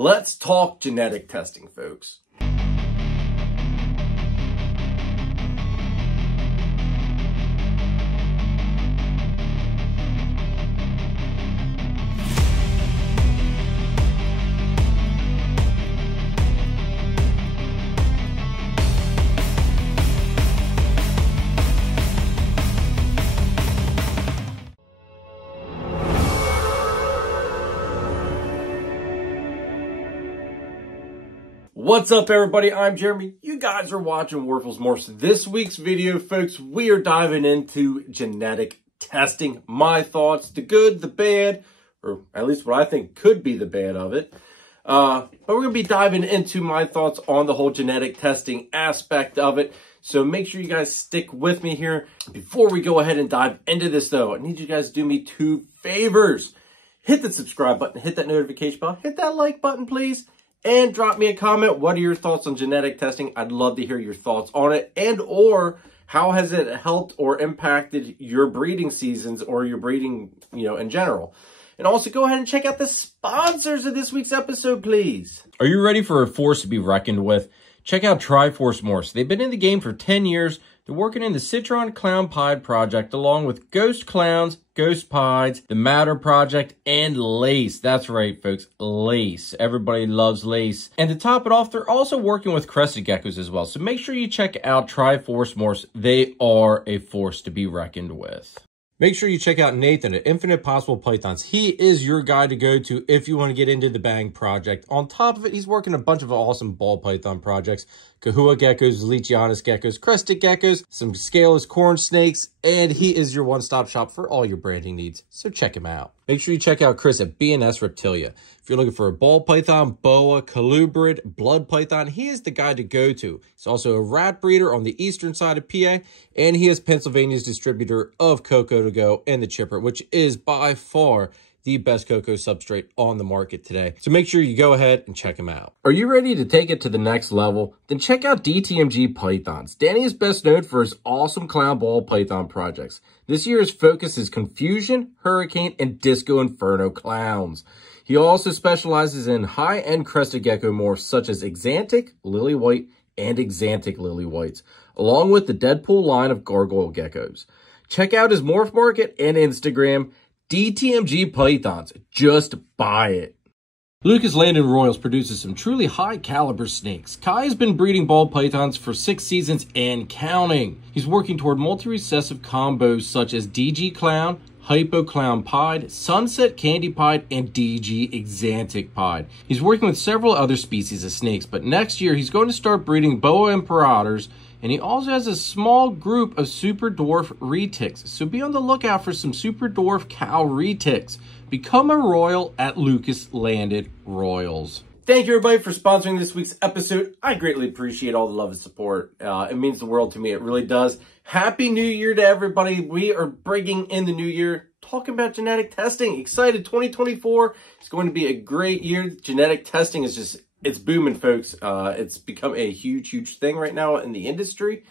Let's talk genetic testing, folks. What's up, everybody? I'm Jeremy. You guys are watching Morphs. This week's video, folks, we are diving into genetic testing. My thoughts, the good, the bad, or at least what I think could be the bad of it. But we're going to be diving into my thoughts on the whole genetic testing aspect of it. So make sure you guys stick with me here. Before we go ahead and dive into this, though, I need you guys to do me two favors. Hit the subscribe button, hit that notification bell, hit that like button, please. And drop me a comment. What are your thoughts on genetic testing? I'd love to hear your thoughts on it. And or how has it helped or impacted your breeding seasons or your breeding, in general? And also go ahead and check out the sponsors of this week's episode, please. Are you ready for a force to be reckoned with? Check out Triforce Morphs. They've been in the game for 10 years. They're working in the Citron Clown Pied project along with Ghost Clowns, Ghost Pieds, the Matter Project, and Lace. That's right, folks, Lace. Everybody loves Lace. And to top it off, they're also working with crested geckos as well. So make sure you check out Triforce Morphs. They are a force to be reckoned with. Make sure you check out Nathan at Infinite Possible Pythons. He is your guy to go to if you want to get into the Bang project. On top of it, he's working a bunch of awesome ball python projects. Kahua geckos, Leachianus geckos, crested geckos, some scaleless corn snakes, and he is your one-stop shop for all your branding needs. So check him out. Make sure you check out Chris at S Reptilia. If you're looking for a ball python, boa, colubrid, blood python, he is the guy to go to. He's also a rat breeder on the eastern side of PA, and he is Pennsylvania's distributor of Cocoa to Go and the Chipper, which is by far the best cocoa substrate on the market today. So make sure you go ahead and check him out. Are you ready to take it to the next level? Then check out DTMG Pythons. Danny is best known for his awesome clown ball python projects. This year's focus is Confusion, Hurricane, and Disco Inferno clowns. He also specializes in high-end crested gecko morphs such as Exantic, Lily White, and Exantic Lily Whites, along with the Deadpool line of gargoyle geckos. Check out his morph market and Instagram, DTMG Pythons. Just buy it. Lucas Landon Royals produces some truly high caliber snakes. Kai has been breeding ball pythons for 6 seasons and counting. He's working toward multi-recessive combos such as DG Clown, Hypo Clown Pied, Sunset Candy Pied, and DG Exantic Pied. He's working with several other species of snakes, but next year he's going to start breeding boa imperators, and he also has a small group of super dwarf retics. So be on the lookout for some super dwarf cow retics. Become a royal at Lucas Landon Royals. Thank you, everybody, for sponsoring this week's episode. I greatly appreciate all the love and support. It means the world to me. It really does. Happy New Year to everybody. We are bringing in the new year, talking about genetic testing. Excited. 2024 is going to be a great year. Genetic testing is just, it's booming, folks. It's become a huge thing right now in the industry.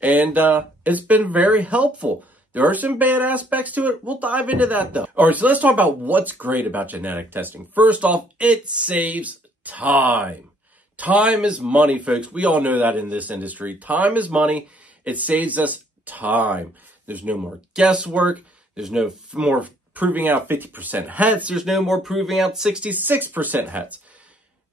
And it's been very helpful. There are some bad aspects to it. We'll dive into that, though. All right, so let's talk about what's great about genetic testing. First off, it saves time. Time is money, folks. We all know that in this industry. Time is money. It saves us time. There's no more guesswork. There's no more proving out 50% hets. There's no more proving out 66% hets.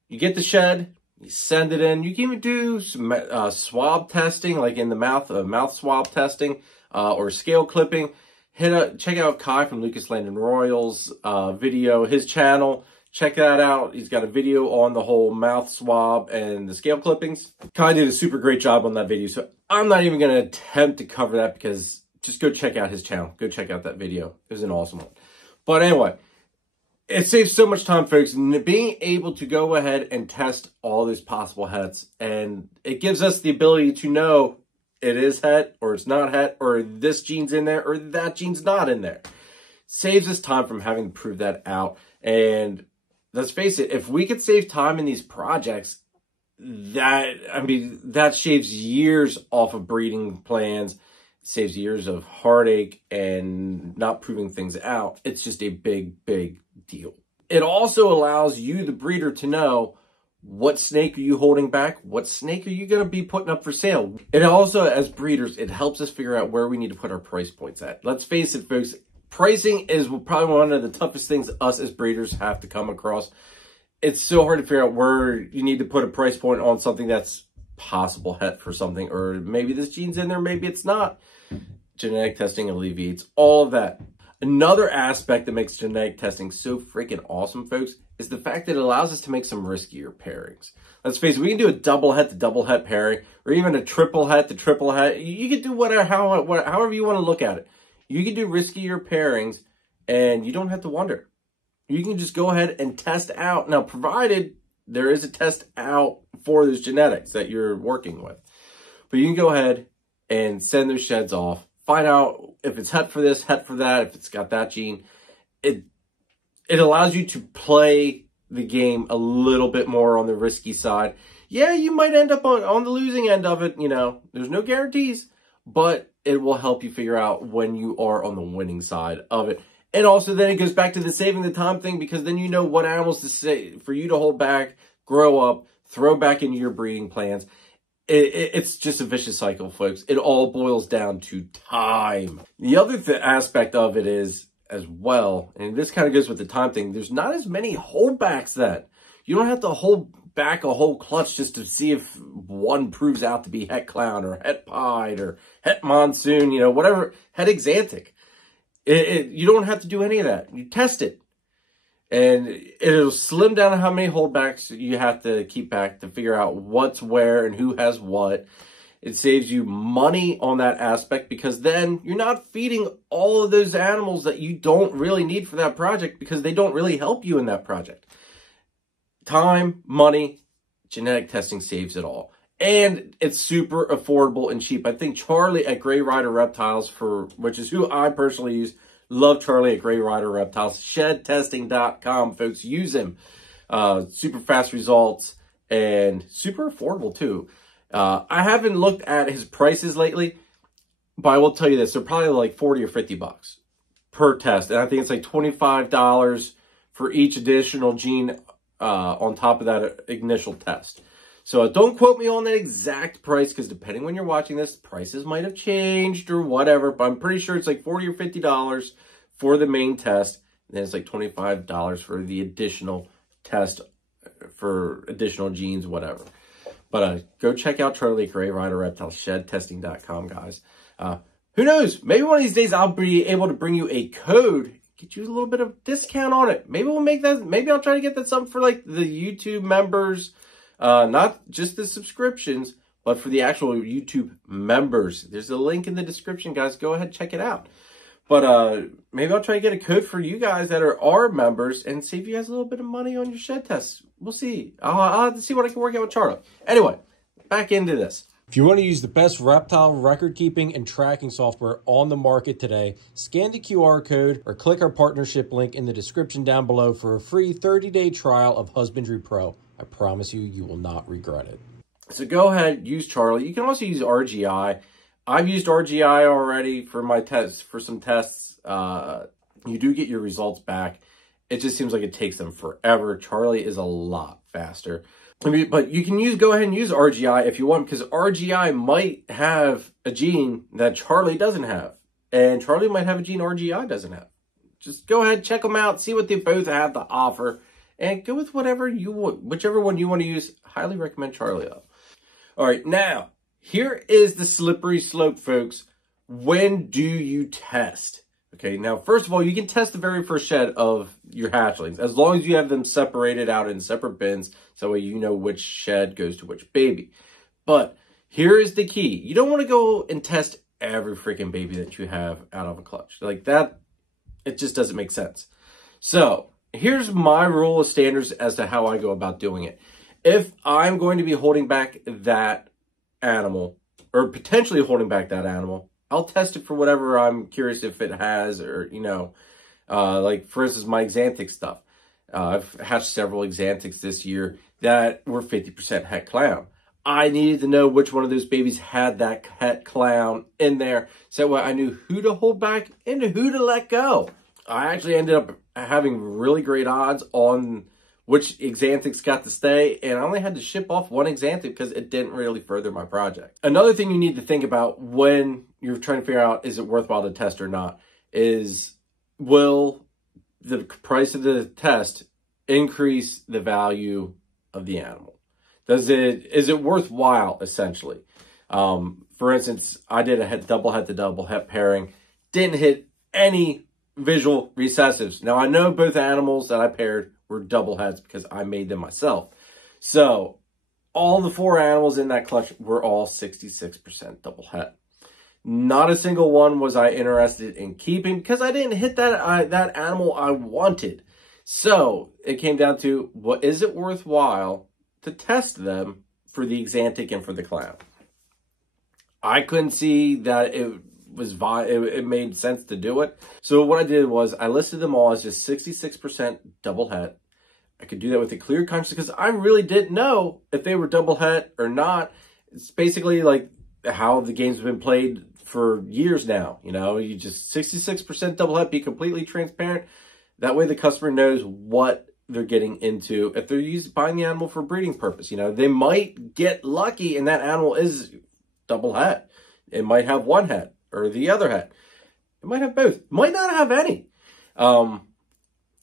You get the shed, you send it in. You can even do some swab testing, like in the mouth swab testing, or scale clipping. Check out Kai from Lucas Landon Royals video, his channel. Check that out. He's got a video on the whole mouth swab and the scale clippings. Kai did a super great job on that video, so I'm not even going to attempt to cover that because just go check out his channel. Go check out that video. It was an awesome one. But anyway, it saves so much time, folks, and being able to go ahead and test all those possible hets, and it gives us the ability to know it is het or it's not het, or this gene's in there or that gene's not in there. Saves us time from having to prove that out. And let's face it, if we could save time in these projects, that shaves years off of breeding plans, saves years of heartache and not proving things out. It's just a big deal. It also allows you, the breeder, to know what snake are you holding back? What snake are you going to be putting up for sale? It also, as breeders, it helps us figure out where we need to put our price points at. Let's face it, folks, pricing is probably one of the toughest things us as breeders have to come across. It's so hard to figure out where you need to put a price point on something that's possible het for something, or maybe this gene's in there, maybe it's not. Genetic testing alleviates all of that. Another aspect that makes genetic testing so freaking awesome, folks, is the fact that it allows us to make some riskier pairings. Let's face it, we can do a double het to double het pairing, or even a triple het to triple het. You can do whatever, however you want to look at it. You can do riskier pairings, and you don't have to wonder. You can just go ahead and test out. Now, provided there is a test out for those genetics that you're working with. But you can go ahead and send those sheds off. Find out if it's het for this, het for that, if it's got that gene. It allows you to play the game a little bit more on the risky side. Yeah, you might end up on the losing end of it, you know. There's no guarantees, but it will help you figure out when you are on the winning side of it. And also then it goes back to the saving the time thing, because then you know what animals to say for you to hold back, grow up, throw back into your breeding plans. It's just a vicious cycle, folks. It all boils down to time. The other aspect of it is, as well, and this kind of goes with the time thing, there's not as many holdbacks then. You don't have to hold back a whole clutch just to see if one proves out to be het clown or het pied or het monsoon, you know, whatever, het exantic. You don't have to do any of that. You test it. And it'll slim down how many holdbacks you have to keep back to figure out what's where and who has what. It saves you money on that aspect, because then you're not feeding all of those animals that you don't really need for that project, because they don't really help you in that project. Time, money, genetic testing saves it all. And it's super affordable and cheap. I think Charlie at Gray Rider Reptiles, which is who I personally use, love Charlie at Gray Rider Reptiles. Shedtesting.com, folks. Use him. Super fast results and super affordable too. I haven't looked at his prices lately, but I will tell you this. They're probably like 40 or 50 bucks per test. And I think it's like $25 for each additional gene on top of that initial test. So don't quote me on the exact price, because depending when you're watching this, prices might have changed or whatever. But I'm pretty sure it's like $40 or $50 for the main test. And then it's like $25 for the additional test for additional genes, whatever. But go check out Charlie at Gray Rider Reptiles, shedtesting.com, guys. Who knows? Maybe one of these days I'll be able to bring you a code, get you a little bit of discount on it. Maybe we'll make that. Maybe I'll try to get that something for like the YouTube members. Not just the subscriptions, but for the actual YouTube members. There's a link in the description, guys. Go ahead, check it out. But maybe I'll try to get a code for you guys that are our members and save you guys a little bit of money on your shed tests. We'll see. I'll have to see what I can work out with Charlie. Anyway, back into this. If you want to use the best reptile record-keeping and tracking software on the market today, scan the QR code or click our partnership link in the description down below for a free 30-day trial of Husbandry Pro. I promise you, you will not regret it. So go ahead, use Charlie. You can also use RGI. I've used RGI already for my tests, for some tests. You do get your results back. It just seems like it takes them forever. Charlie is a lot faster. But you can go ahead and use RGI if you want, because RGI might have a gene that Charlie doesn't have. And Charlie might have a gene RGI doesn't have. Just go ahead, check them out, see what they both have to offer. And go with whatever you want, whichever one you want to use. Highly recommend Charlie though. All right, now, here is the slippery slope, folks. When do you test? Okay, now, first of all, you can test the very first shed of your hatchlings, as long as you have them separated out in separate bins, so that way you know which shed goes to which baby. But here is the key. You don't want to go and test every freaking baby that you have out of a clutch. Like that, it just doesn't make sense. So, here's my rule of standards as to how I go about doing it. If I'm going to be holding back that animal, or potentially holding back that animal, I'll test it for whatever I'm curious if it has, or, you know, like, for instance, my Exantic stuff. I've hatched several Exantics this year that were 50% het clown. I needed to know which one of those babies had that het clown in there, so that way I knew who to hold back and who to let go. I actually ended up having really great odds on which Exantics got to stay, and I only had to ship off one Exantic because it didn't really further my project. Another thing you need to think about when you're trying to figure out is it worthwhile to test or not is, will the price of the test increase the value of the animal? Is it worthwhile, essentially? For instance, I did a double head to double head pairing, didn't hit any visual recessives. Now, I know both animals that I paired were double heads because I made them myself. So all the 4 animals in that clutch were all 66% double head. Not a single one was I interested in keeping because I didn't hit that animal I wanted. So it came down to, what is it worthwhile to test them for the Exantic and for the clown? I couldn't see that it made sense to do it. So what I did was I listed them all as just 66% double head. I could do that with a clear conscience because I really didn't know if they were double head or not. It's basically like how the game's been played for years now. You know, you just 66% double head, be completely transparent. That way the customer knows what they're getting into if they're buying the animal for breeding purpose. You know, they might get lucky and that animal is double head. It might have one head or the other head. It might have both. Might not have any.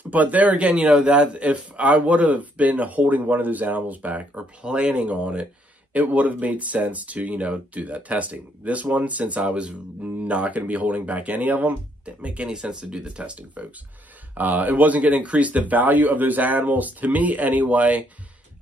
But there again, you know, that if I would have been holding one of those animals back or planning on it, it would have made sense to, you know, do that testing. This one, since I was not going to be holding back any of them, didn't make any sense to do the testing, folks. It wasn't going to increase the value of those animals, to me anyway,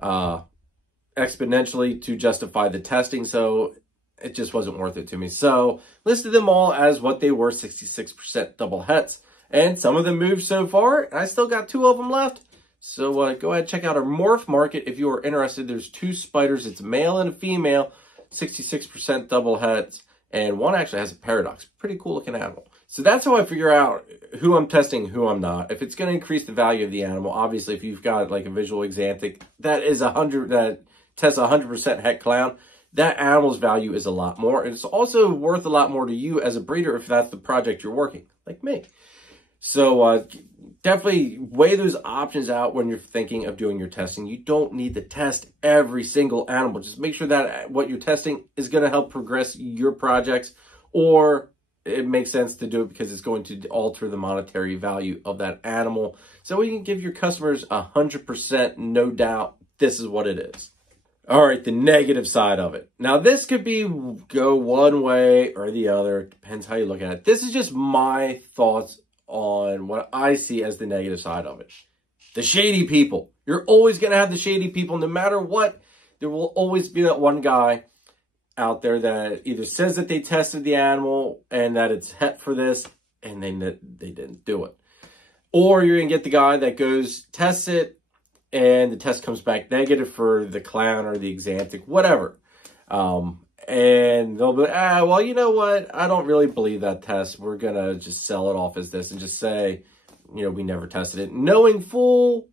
exponentially to justify the testing. So it just wasn't worth it to me. So listed them all as what they were, 66% double heads. And some of them moved so far. I still got 2 of them left. So go ahead and check out our morph market if you are interested. There's 2 spiders. It's a male and a female, 66% double heads. And one actually has a paradox. Pretty cool looking animal. So that's how I figure out who I'm testing, who I'm not. If it's going to increase the value of the animal, obviously if you've got like a visual Exantic that tests 100% het clown, that animal's value is a lot more. It's also worth a lot more to you as a breeder if that's the project you're working, like me. So definitely weigh those options out when you're thinking of doing your testing. You don't need to test every single animal. Just make sure that what you're testing is going to help progress your projects, or it makes sense to do it because it's going to alter the monetary value of that animal. So you can give your customers 100% no doubt this is what it is. All right, the negative side of it. Now, this could go one way or the other. Depends how you look at it. This is just my thoughts on what I see as the negative side of it. The shady people. You're always going to have the shady people. No matter what, there will always be that one guy out there that either says that they tested the animal and that it's het for this, and then they didn't do it. Or you're going to get the guy that goes, tests it, and the test comes back negative for the clown or the Exantic, whatever. And they'll be, well, you know what? I don't really believe that test. We're going to just sell it off as this and just say, you know, we never tested it. Knowing full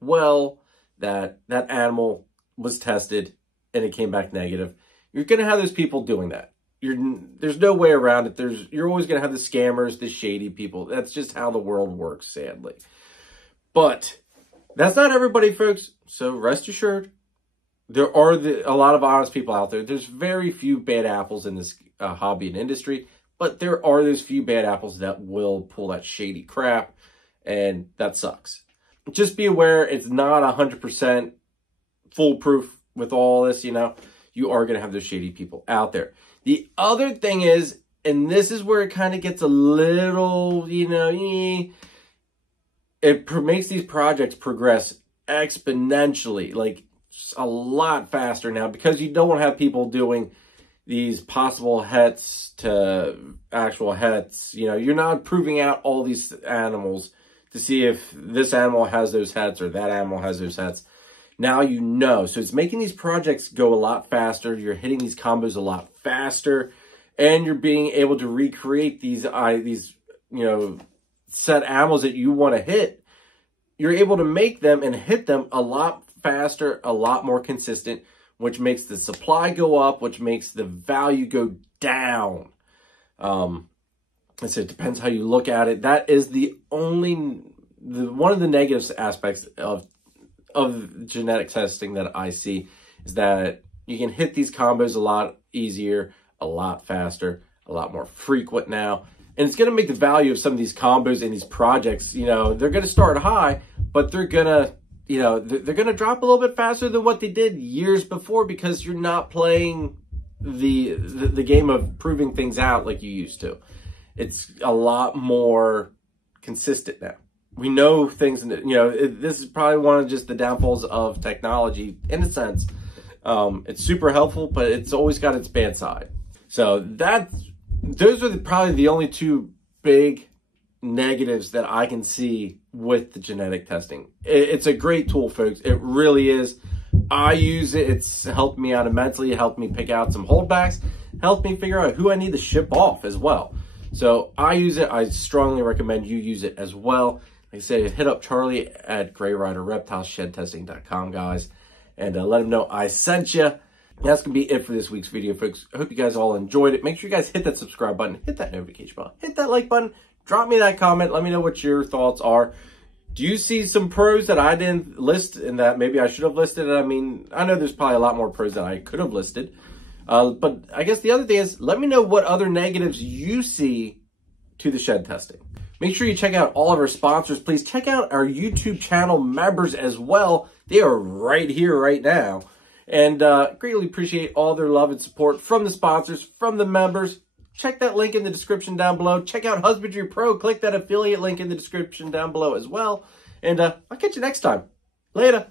well that that animal was tested and it came back negative. You're going to have those people doing that. There's no way around it. You're always going to have the scammers, the shady people. That's just how the world works, sadly. But that's not everybody, folks. So rest assured, there are a lot of honest people out there. There's very few bad apples in this hobby and industry, but there are those few bad apples that will pull that shady crap, and that sucks. Just be aware, it's not 100% foolproof with all this, you know. You are going to have those shady people out there. The other thing is, and this is where it kind of gets a little, you know, it makes these projects progress exponentially, like a lot faster now, because you don't have people doing these possible hets to actual hets. You know, you're not proving out all these animals to see if this animal has those hets or that animal has those hets. Now you know. So it's making these projects go a lot faster. You're hitting these combos a lot faster, and you're being able to recreate these you know, set animals that you want to hit. You're able to make them and hit them a lot faster, a lot more consistent, which makes the supply go up, which makes the value go down. I said, it depends how you look at it. That is one of the negative aspects of genetic testing that I see, is that you can hit these combos a lot easier, a lot faster, a lot more frequent now. And it's going to make the value of some of these combos and these projects, you know, they're going to start high, but they're going to, you know, they're going to drop a little bit faster than what they did years before, because you're not playing the game of proving things out like you used to. It's a lot more consistent now. We know things, you know, this is probably one of just the downfalls of technology in a sense. It's super helpful, but it's always got its bad side. So those are probably the only two big negatives that I can see with the genetic testing. It's a great tool, folks. It really is. I use it. It's helped me out immensely. It helped me pick out some holdbacks, helped me figure out who I need to ship off as well. So I use it. I strongly recommend you use it as well. Like I said, hit up Charlie at GrayRiderReptilesShedTesting.com, guys, and let him know I sent you. That's going to be it for this week's video, folks. I hope you guys all enjoyed it. Make sure you guys hit that subscribe button, hit that notification bell, hit that like button, drop me that comment. Let me know what your thoughts are. Do you see some pros that I didn't list and that maybe I should have listed? I mean, I know there's probably a lot more pros than I could have listed. But I guess the other thing is, let me know what other negatives you see to the shed testing. Make sure you check out all of our sponsors. Please check out our YouTube channel members as well. They are right here, right now. And greatly appreciate all their love and support from the sponsors, from the members. Check that link in the description down below. Check out Husbandry Pro. Click that affiliate link in the description down below as well. And I'll catch you next time. Later.